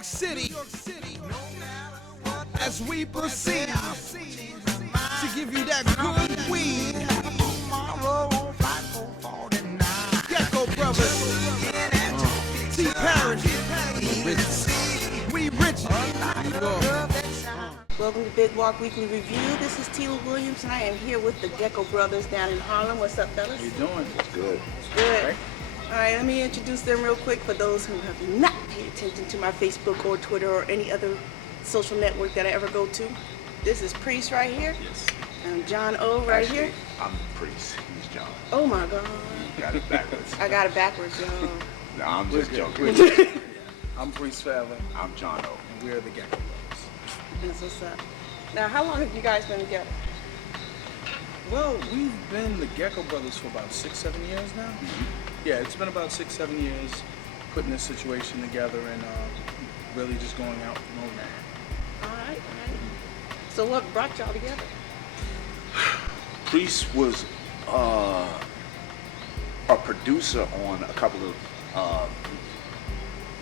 City, as we proceed to give you that good weed. Gecko Brothas, T. Parrish, we rich. Welcome to Big Walk Weekly Review. This is Tila Williams, and I am here with the Gecko Brothers down in Harlem. What's up, fellas? How you doing? It's good. Good. Right. All right, let me introduce them real quick for those who have not paid attention to my Facebook or Twitter or any other social network that I ever go to. This is Priest right here. Yes. And John O right Actually, here. I'm Priest. He's John. Oh my God. Got it backwards. I got it backwards, y'all. No, I'm just joking. I'm Priest Family, I'm John O. and we're the Gecko Brothers. That's what's up. Now, how long have you guys been together? Well, we've been the Gecko Brothers for about 6-7 years now. Yeah, it's been about 6-7 years putting this situation together and really just going out promoting it. All right. So what brought y'all together? Priest was a producer on a couple of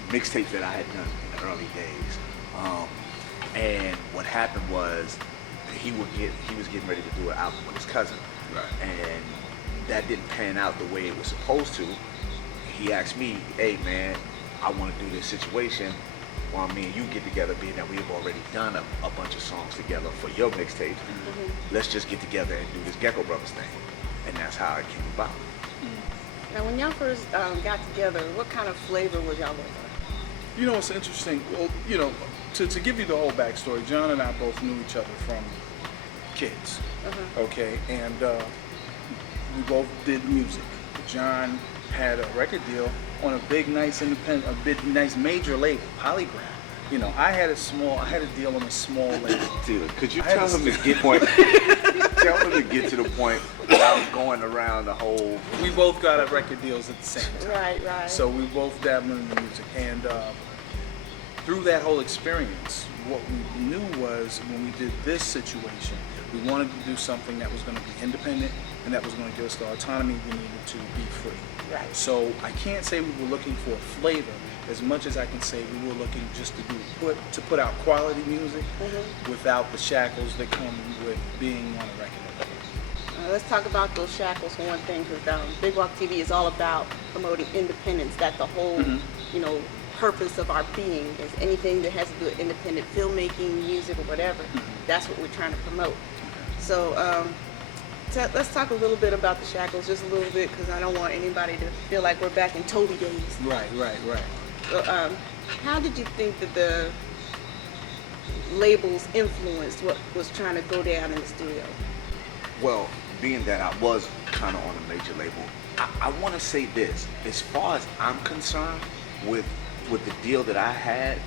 mixtapes that I had done in the early days. And what happened was he was getting ready to do an album with his cousin. Right. And that didn't pan out the way it was supposed to. He asked me, hey man, I want to do this situation. While me and you get together, being that we have already done a bunch of songs together for your mixtape, let's just get together and do this Gecko Brothers thing. And that's how it came about. Now, when y'all first got together, what kind of flavor was y'all looking for? You know, it's interesting. Well, you know, to give you the whole backstory, John and I both knew each other from kids. Okay, and we both did music. John had a record deal on a big, nice independent, a big, nice major label, Polygram. You know, I had a deal on a small label. Dude, could you tell him to get to the point without going around the whole... We both got our record deals at the same time. Right. So we both dabbled in the music, and through that whole experience, what we knew was when we did this situation, we wanted to do something that was going to be independent and that was going to give us the autonomy we needed to be free. Right. So I can't say we were looking for a flavor as much as I can say we were looking just to put out quality music without the shackles that come with being on a record label. Let's talk about those shackles for one thing, because BigWalkTV is all about promoting independence. That's the whole, you know, purpose of our being, is anything that has to do with independent filmmaking, music, or whatever. That's what we're trying to promote. So let's talk a little bit about the shackles, just a little bit, because I don't want anybody to feel like we're back in Toby days. Right. So how did you think that the labels influenced what was trying to go down in the studio? Well, being that I was kind of on a major label, I want to say this. As far as I'm concerned with the deal that I had,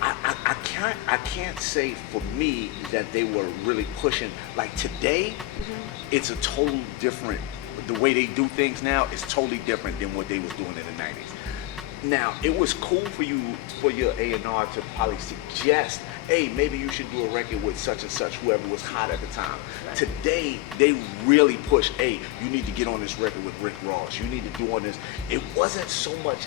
I can't say for me that they were really pushing. Like today, it's a total different. The way they do things now is totally different than what they was doing in the 90s. Now, it was cool for your A&R to probably suggest, hey, maybe you should do a record with such and such, whoever was hot at the time. Right. Today, they really push, hey, you need to get on this record with Rick Ross. You need to do on this. It wasn't so much,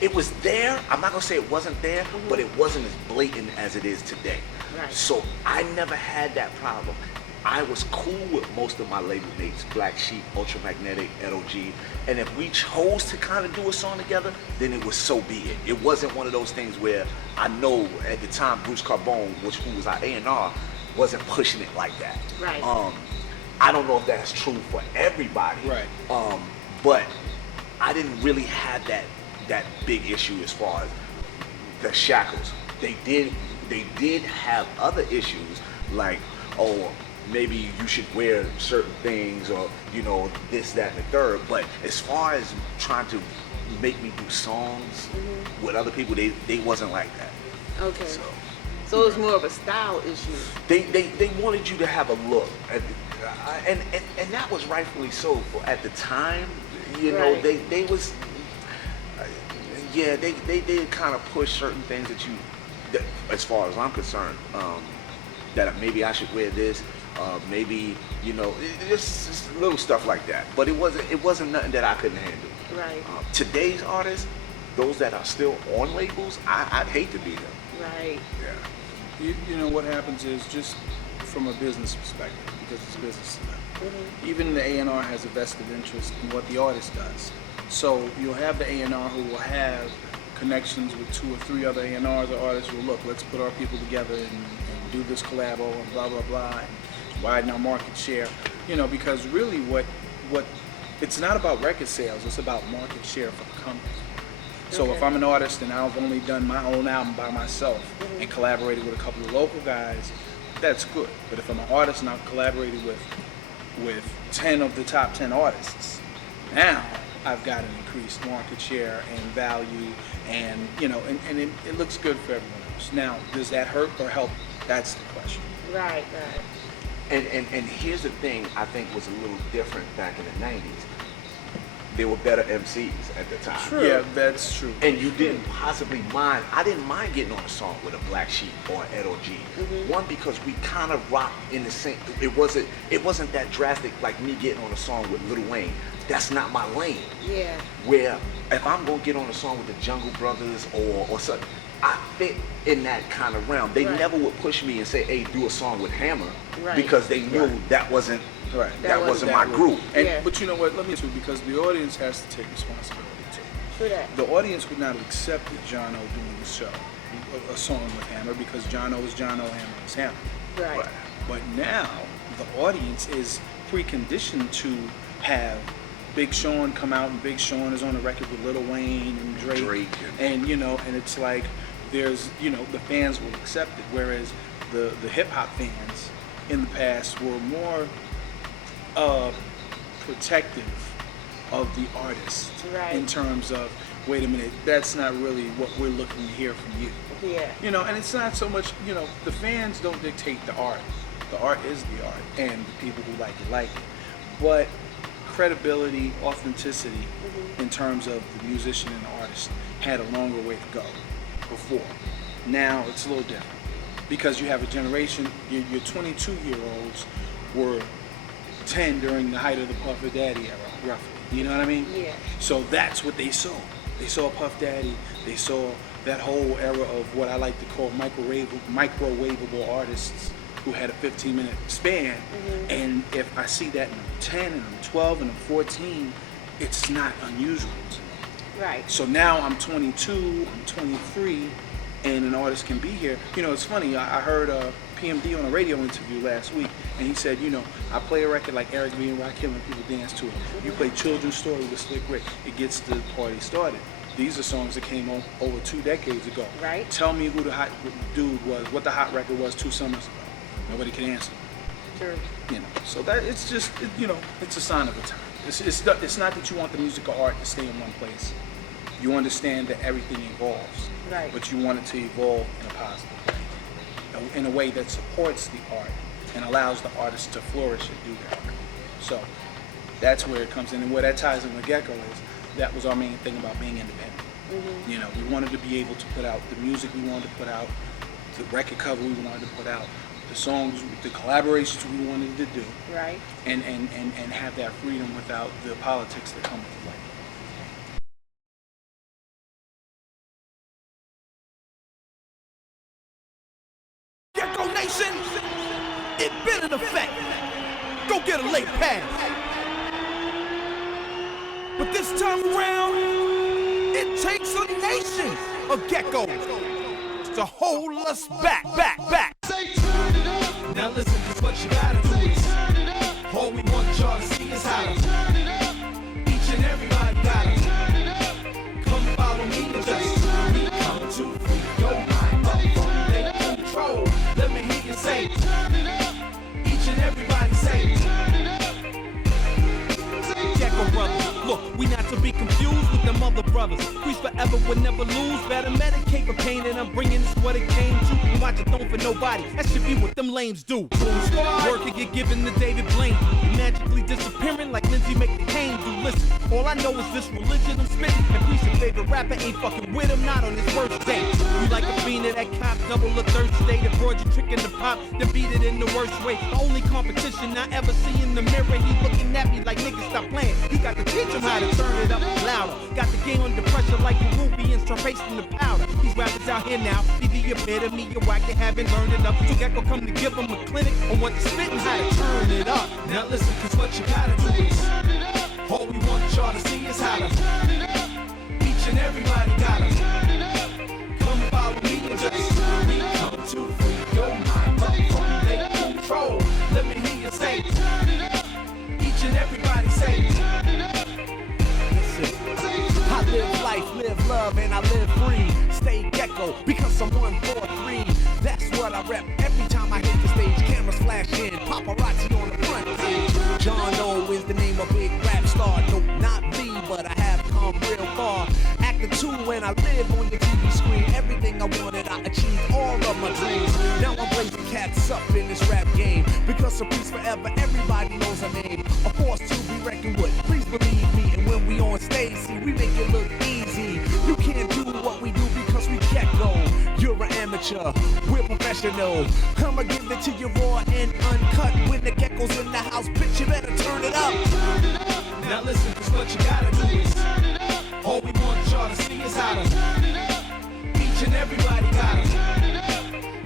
it was there. I'm not gonna say it wasn't there, but it wasn't as blatant as it is today. Right. So I never had that problem. I was cool with most of my label mates, Black Sheep, Ultramagnetic, LOG, and if we chose to kind of do a song together, then it was so be it. It wasn't one of those things where I know at the time Bruce Carbone, who was our A&R, wasn't pushing it like that. Right. I don't know if that's true for everybody. Right. But I didn't really have that big issue as far as the shackles. They did have other issues like, oh, maybe you should wear certain things, or you know, this, that, and the third. But as far as trying to make me do songs with other people, they wasn't like that. Okay. So it was more of a style issue. They wanted you to have a look. and that was rightfully so. At the time, you know, Right. they was, yeah, they did kind of push certain things that as far as I'm concerned, that maybe I should wear this, maybe, you know, just little stuff like that. But it wasn't nothing that I couldn't handle. Right. Today's artists, those that are still on labels, I'd hate to be them. Right. Yeah. You know what happens is, just from a business perspective, because it's business to them. Even the A&R has a vested interest in what the artist does. So you'll have the A&R who will have connections with 2 or 3 other A&Rs or artists who will, look, let's put our people together and do this collabo and blah, blah, blah, and widen our market share. You know, because really what it's not about record sales, it's about market share for the company. So if I'm an artist and I've only done my own album by myself and collaborated with a couple of local guys, that's good. But if I'm an artist and I've collaborated with 10 of the top 10 artists, now I've got an increased market share and value, and you know, and it looks good for everyone else. Now, does that hurt or help? That's the question. Right. And here's the thing I think was a little different back in the 90s. There were better MCs at the time. True. Yeah, that's true. And you didn't possibly mind. I didn't mind getting on a song with a Black Sheep or an Edo G. One, because we kind of rocked in the same. It wasn't that drastic like me getting on a song with Lil Wayne. That's not my lane. Yeah. Where if I'm gonna get on a song with the Jungle Brothers or something, I fit in that kind of realm. They never would push me and say, "Hey, do a song with Hammer," because they knew that wasn't that wasn't my group. And but you know what? Let me too, because the audience has to take responsibility too. For that. The audience would not have accepted John O doing the show, a song with Hammer, because John O is John O, Hammer is Hammer. Right. But now the audience is preconditioned to have Big Sean come out, and Big Sean is on a record with Lil Wayne and Drake and you know, and it's like there's, you know, the fans will accept it, whereas the hip hop fans in the past were more protective of the artist in terms of, wait a minute, that's not really what we're looking to hear from you. Yeah. You know, and it's not so much, you know, the fans don't dictate the art. The art is the art, and the people who like it like it. But credibility, authenticity in terms of the musician and the artist had a longer way to go before. Now it's a little different, because you have a generation, your 22-year-olds were 10 during the height of the Puff Daddy era, roughly. You know what I mean? Yeah. So that's what they saw. They saw Puff Daddy. They saw that whole era of what I like to call microwavable artists who had a 15-minute span. And if I see that and I'm 10 and I'm 12 and I'm 14, it's not unusual to me. Right. So now I'm 22, I'm 23, and an artist can be here. You know, it's funny, I heard PMD on a radio interview last week, and he said, you know, I play a record like Eric B. and Rakim and people dance to it. You play Children's Story with Slick Rick, it gets the party started. These are songs that came on over 2 decades ago. Right. Tell me who the hot dude was, what the hot record was 2 summers ago. Nobody can answer. True. You know, so that it's just, you know, it's a sign of the time. It's not that you want the music or art to stay in one place. You understand that everything evolves. Right. But you want it to evolve in a positive way, in a way that supports the art and allows the artist to flourish and do that. So that's where it comes in, and where that ties in with Gecko is, that was our main thing about being independent. You know, we wanted to be able to put out the music we wanted to put out, the record cover we wanted to put out, the songs, the collaborations we wanted to do, Right. and have that freedom without the politics that come with life. Gecko Nation, it been in effect. Go get a late pass. But this time around, it takes a nation of geckos to hold us back. Say turn it up. Now listen, cause what you gotta do is turn it up. All we want y'all to see is how to turn it up. Each and everybody gotta turn it up. Come follow me and just turn it up. Come to free your mind up from their control. Let me hear you say turn it up. Each and everybody say turn it up. Say Gecko Brothas, look, we not to be confused with them other brothers. Preach forever would never lose. Better medicate for pain, and I'm bringing this what it came to. And watch it don't for nobody. That should be what them lames do. Word could get given to David Blaine. Magically disappearing like Lindsay McCain do. Listen, all I know is this religion I'm spitting. And Priest, your favorite rapper, ain't fucking with him, not on his first date. You like a fiend of that cop, double or third state. A broad you tricking the pop, then beat it in the worst way. The only competition I ever see in the mirror, he looking at me like niggas stop playing. You got to teach him how to turn it up louder. Got the game under pressure like Peruvians start facing the powder. These rappers out here now, either you bitter me, you whack, they haven't learned it up. So Gecko come to give them a clinic on what to spit and how to turn it up. Now listen, cause what you gotta do is, all we want y'all to see is how to, each and everybody gotta, come follow me and just, we come to free your mind up from their control. Let me hear you say, each and everybody say, listen, I live life, live love, and I live free. Stay Gecko, because I'm 143. That's what I rep every time I hit the stage. Cameras flashing, paparazzi on the front page. John O is the name of big rap star. Nope, not me, but I have come real far. Acting 2 when I live on your TV screen. Everything I wanted, I achieved all of my dreams. Now I'm blazing cats up in this rap game. Because of Priest forever, everybody knows her name. A force to be reckoned with, please believe me. And when we on stage, see, we make it look easy. You can't do what we do because we Gecko. You're an amateur, we're professional. I'ma give it to you raw and uncut. When the Gecko's in the house, bitch, you better turn it up. Now listen, cause what you gotta do is, all we want y'all to see is how to, each and everybody gotta,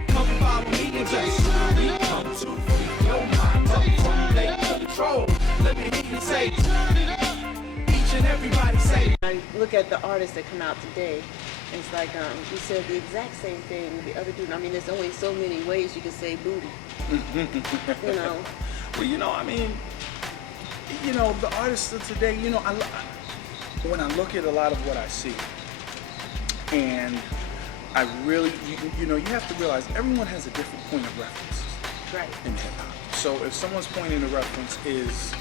come follow me and just, we come to free your mind up from their control. Let me hear you say, each and everybody say. I look at the artists that come out today, it's like you said the exact same thing with the other dude. I mean, there's only so many ways you can say booty. You know. Well, you know, I mean, you know, the artists of today, you know, when I look at a lot of what I see, and I really, you know, you have to realize everyone has a different point of reference in hip hop. So if someone's point of reference is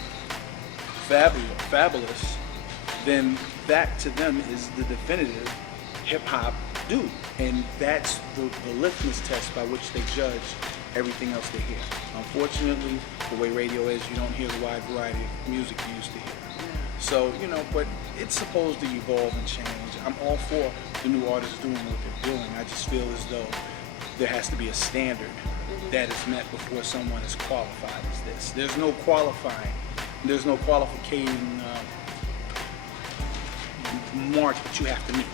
fabulous, then that to them is the definitive hip hop dude, and that's the litmus test by which they judge everything else they hear. Unfortunately, the way radio is, you don't hear the wide variety of music you used to hear. So, you know, but it's supposed to evolve and change. I'm all for the new artists doing what they're doing. I just feel as though there has to be a standard that is met before someone is qualified as this. There's no qualifying, there's no qualificating mark that you have to meet.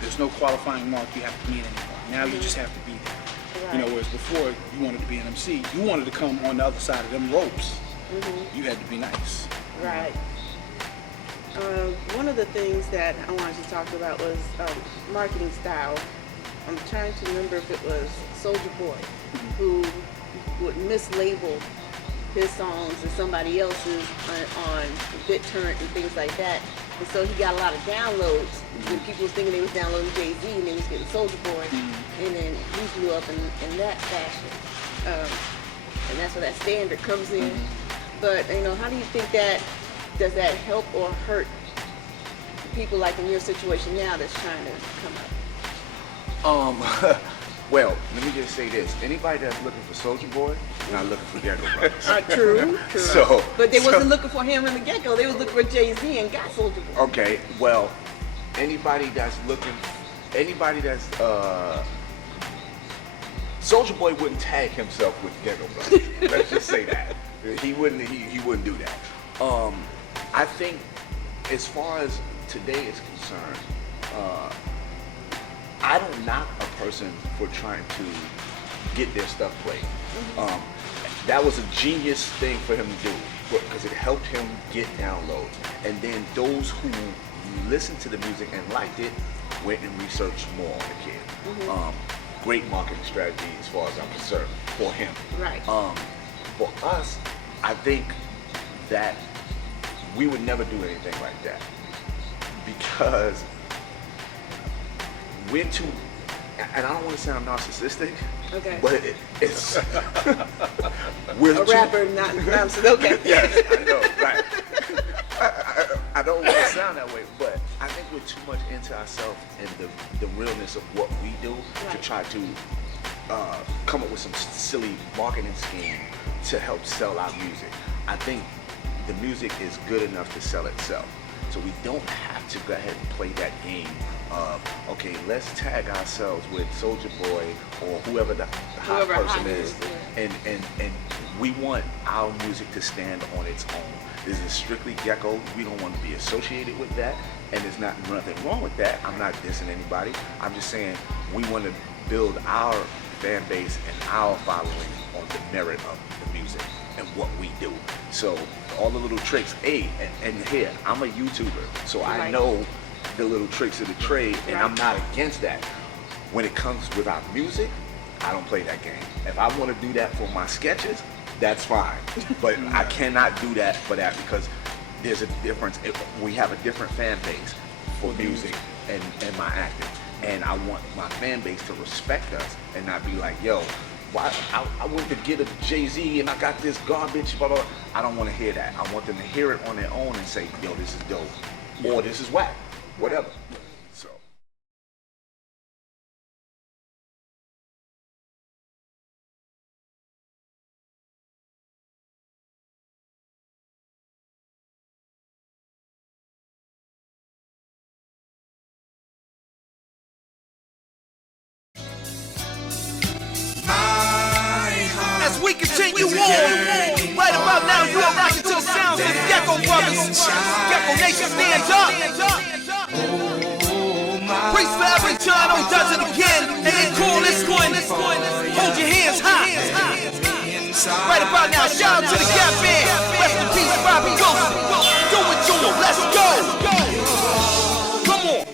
There's no qualifying mark you have to meet anymore. Now you just have to be there. You know, whereas before you wanted to be an MC, you wanted to come on the other side of them ropes. You had to be nice. Right. One of the things that I wanted to talk about was marketing style. I'm trying to remember if it was Soulja Boy who would mislabel his songs and somebody else's on BitTorrent and things like that. And so he got a lot of downloads when people was thinking they was downloading Jay-Z and they was getting Soulja Boy, and then he blew up in that fashion. And that's where that standard comes in. But, you know, how do you think that, does that help or hurt people like in your situation now that's trying to come up? Well, let me just say this. Anybody that's looking for Soulja Boy, not looking for Gecko Brothas. True. So, but they wasn't looking for him and the Gecko. They was looking for Jay-Z and got Soulja Boy. Okay, well, anybody that's Soulja Boy wouldn't tag himself with Gecko Brothas. Let's just say that. He wouldn't do that. I think as far as today is concerned, I don't knock a person for trying to get their stuff played. That was a genius thing for him to do because it helped him get downloads. And then those who listened to the music and liked it went and researched more on the kid. Great marketing strategy as far as I'm concerned for him. Right. For us, I think that we would never do anything like that because we're too, and I don't want to sound narcissistic, but it's we're a rapper, not narcissistic. Okay. Yes, I know, right. I don't want to sound that way, realness of what we do to try to come up with some silly marketing scheme to help sell our music. I think the music is good enough to sell itself. So we don't have to go ahead and play that game of, okay, let's tag ourselves with Soulja Boy or whoever the hot person is. And we want our music to stand on its own. This is strictly Gecko. We don't want to be associated with that. And there's nothing wrong with that. I'm not dissing anybody. I'm just saying we want to build our fan base and our following on the merit of the music and what we do. So all the little tricks, and here, I'm a YouTuber, so I know the little tricks of the trade, and I'm not against that. When it comes with our music, I don't play that game. If I want to do that for my sketches, that's fine. But I cannot do that for that because there's a difference. We have a different fan base for music and my acting. And I want my fan base to respect us and not be like, yo, why I went to get a Jay-Z and I got this garbage, blah, blah, blah. I don't want to hear that. I want them to hear it on their own and say, yo, this is dope. Or this is whack. Whatever. So. As we continue on, right about now you are rocking to the sounds of the Gecko Brothas. Gecko Nation stands up. Priest for every time who does it again. And then call this one. Hold your hands high. Right about now, shout out to the Gap Band. Rest in peace, Bobby Wilson. Do it to him, let's go. Come on.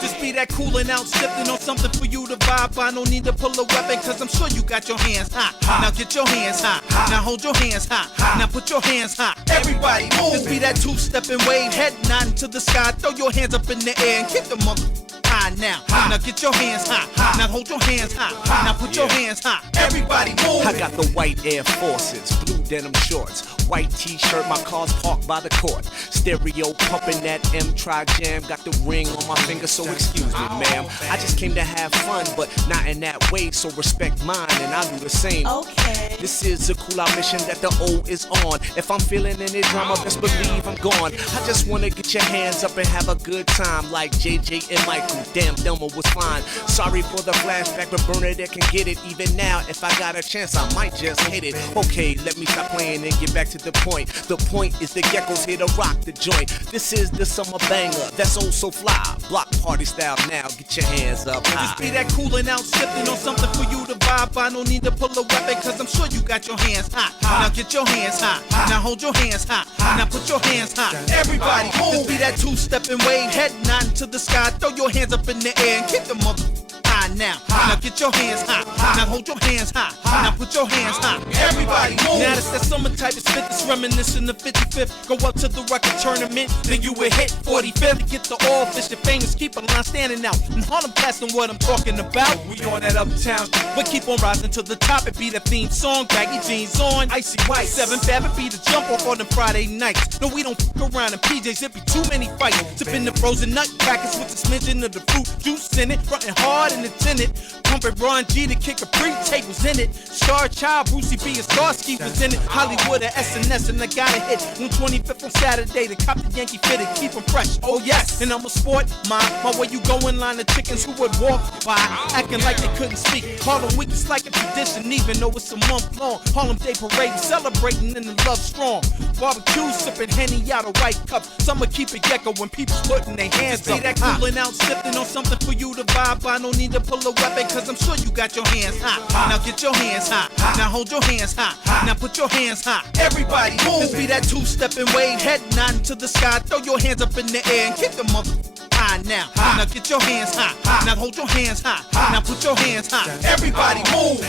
Just be that coolin' out, sippin' on something for you to vibe. I don't need to pull a weapon, cause I'm sure you got your hands high. Now get your hands high. Now hold your hands high. Now put your hands high. Everybody move. Just be that two-stepping wave, head nodding to the sky. Throw your hands up in the air and keep the mother high now. Now get your hands high. Now hold your hands high. Now put your hands high. Everybody move. I got the white Air Forces, blue denim shorts, white t-shirt, my car's parked by the court. Stereo pumping that M-Tri-Jam, got the ring on my finger, so excuse me, ma'am. I just came to have fun, but not in that way, so respect mine and I'll do the same. Okay. This is a cool out mission that the O is on. If I'm feeling any drama, best believe I'm gone. I just wanna get your hands up and have a good time, like JJ and Michael. Damn, Delma was fine. Sorry for the flashback, but Bernadette can get it. Even now, if I got a chance, I might just hit it. Okay, let me stop playing and get back to the point. The point is the Geckos here to rock the joint. This is the summer banger, that's oh so fly. Block party style now, get your hands up high. Just be that coolin' out, sippin' on something for you to vibe. I don't need to pull a weapon, cause I'm sure you got your hands high. Now get your hands high. Now hold your hands high. Now put your hands high. Everybody move. Just be that two-stepping wave, head nodding to the sky. Throw your hands up in the air and kick the mother high now. Now get your hands high. Now hold your hands high. Now put your hands high. Everybody move. Now that's that summer type of spit that's reminiscent of 55th. Go up to the record tournament, then you will hit 45th. To get the office, your famous keep a line standing out. And Harlem passing what I'm talking about. We on that uptown. We keep on rising to the top. It be the theme song. Baggy jeans on, icy white. 7th Ave be the jump off on them Friday nights. No, we don't fuck around in PJs. It be too many fights. Sipping the frozen nut crackers with the smidgen of the fruit juice in it. Frontin' hard in the tenant. Pumping Ron G to kick a pre-tables in it. Star Child, Brucey B and Starsky was in it. Hollywood at SNS and I got a hit. On 25th on Saturday to cop the Yankee fitted. Keep them fresh, oh yes. And I'm a sport, my way you going line of chickens who would walk by. Acting like they couldn't speak. Harlem Week is like a tradition even though it's a month long. Harlem Day Parade celebrating in the love strong. Barbecue sipping Henny out of white cup. Summer keep it Gecko when people's putting their hands up. See that coolin' out, sipping on something for you to vibe. I don't need to pull a weapon cause I'm sure you got your hands high. Now get your hands high. Now hold your hands high. Now put your hands high. Everybody move. Just be that two-stepping wave, head nodding to the sky. Throw your hands up in the air and kick the mother high now. Now get your hands high. Now hold your hands high. Now put your hands high. Everybody move.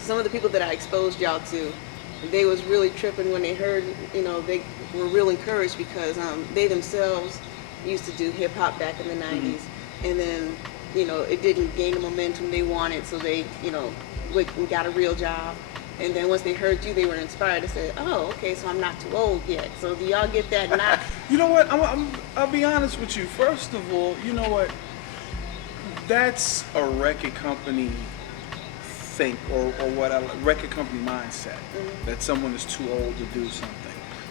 Some of the people that I exposed y'all to, they was really tripping when they heard, you know, they were real encouraged because they themselves used to do hip hop back in the 90s, and then, you know, it didn't gain the momentum they wanted, so they, you know, went and got a real job. And then once they heard you, they were inspired to say, oh, okay, so I'm not too old yet. So do y'all get that knock? You know what? I'll be honest with you. First of all, you know what? That's a record company think, or what a record company mindset, that someone is too old to do something.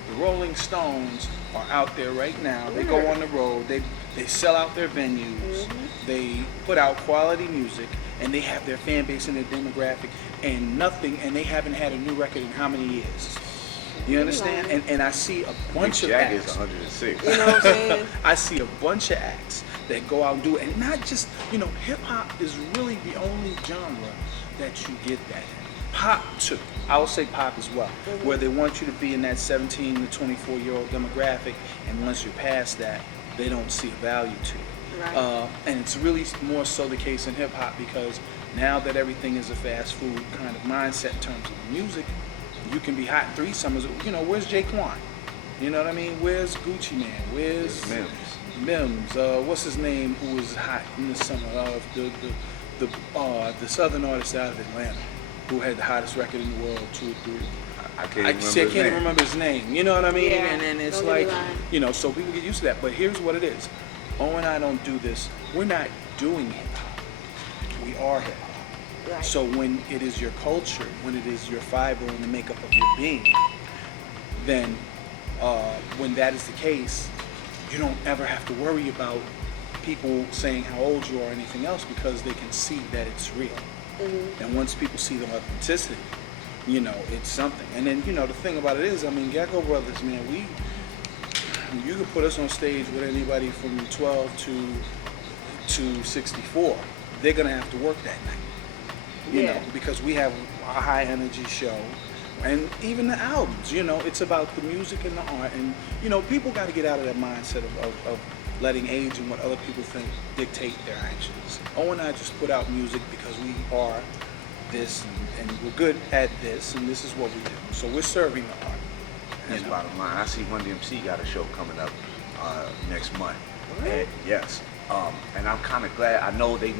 The Rolling Stones are out there right now. They go on the road. They sell out their venues. They put out quality music, and they have their fan base and their demographic, and they haven't had a new record in how many years? You understand? And I see a bunch of Jagger's acts. 106. You know what I'm saying? I see a bunch of acts that go out and do it, and not just, you know, hip hop is really the only genre that you get that in. Pop too. I will say pop as well, where they want you to be in that 17 to 24-year-old demographic, and once you're past that, they don't see a value to it. Right. And it's really more so the case in hip hop, because now that everything is a fast food kind of mindset in terms of the music, you can be hot 3 summers. You know, where's Jaquan? You know what I mean? Where's Gucci Man? Where's Mims? What's his name? Who was hot in the summer? The southern artist out of Atlanta, who had the hottest record in the world, 2 or 3. I can't even remember his name. You know what I mean? Yeah, And it's don't like, get me lying. you know, so people get used to that. But here's what it is. O and I don't do this. We're not doing hip hop. We are hip hop. Right. So when it is your culture, when it is your fiber and the makeup of your being, then when that is the case, you don't ever have to worry about people saying how old you are or anything else, because they can see that it's real. And once people see the authenticity, you know, it's something. And then, you know, the thing about it is, I mean, Gecko Brothas, man, you could put us on stage with anybody from 12 to 64. They're gonna have to work that night, you know, because we have a high energy show. And even the albums, you know, it's about the music and the art. And, you know, people got to get out of that mindset of letting age and what other people think dictate their actions. O and I just put out music because we are this, and we're good at this, and this is what we do. So we're serving the art. That's bottom line. I see Run DMC got a show coming up next month. And yes, and I'm kind of glad. I know they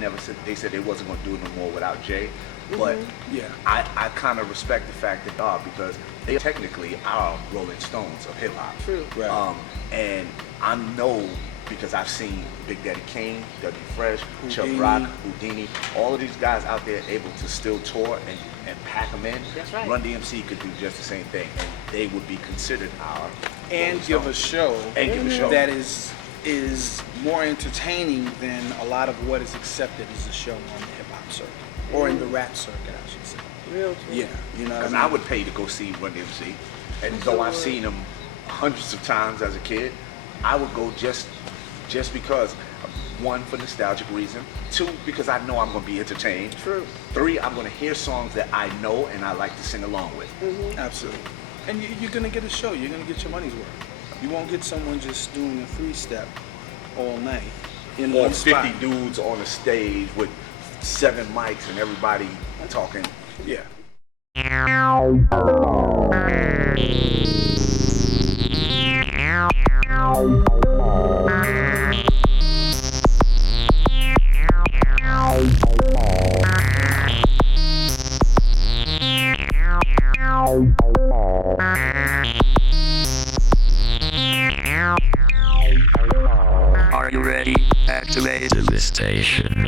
said they wasn't going to do it no more without Jay, but Yeah. I kind of respect the fact that because they technically are Rolling Stones of hip hop. True. Right. And I know, because I've seen Big Daddy Kane, Dougie Fresh, Chuck Houdini. Rock, Houdini, all of these guys out there able to still tour and pack them in. That's right. Run DMC could do just the same thing, and they would be considered our And Rolling give a Stones. show And give a show. that is more entertaining than a lot of what is accepted as a show on the hip hop circuit, or in the rap circuit, I should say. Real true. Yeah, you know what I Because mean? I would pay to go see Run DMC, and though I've seen them hundreds of times as a kid, I would go just because, 1, for nostalgic reason, 2, because I know I'm going to be entertained, True. 3, I'm going to hear songs that I know and I like to sing along with. Absolutely. And you're going to get a show. You're going to get your money's worth. You won't get someone just doing a 3-step all night in Or one 50 spot. dudes on a stage with 7 mics and everybody talking. Yeah. Are you ready? Activate the station.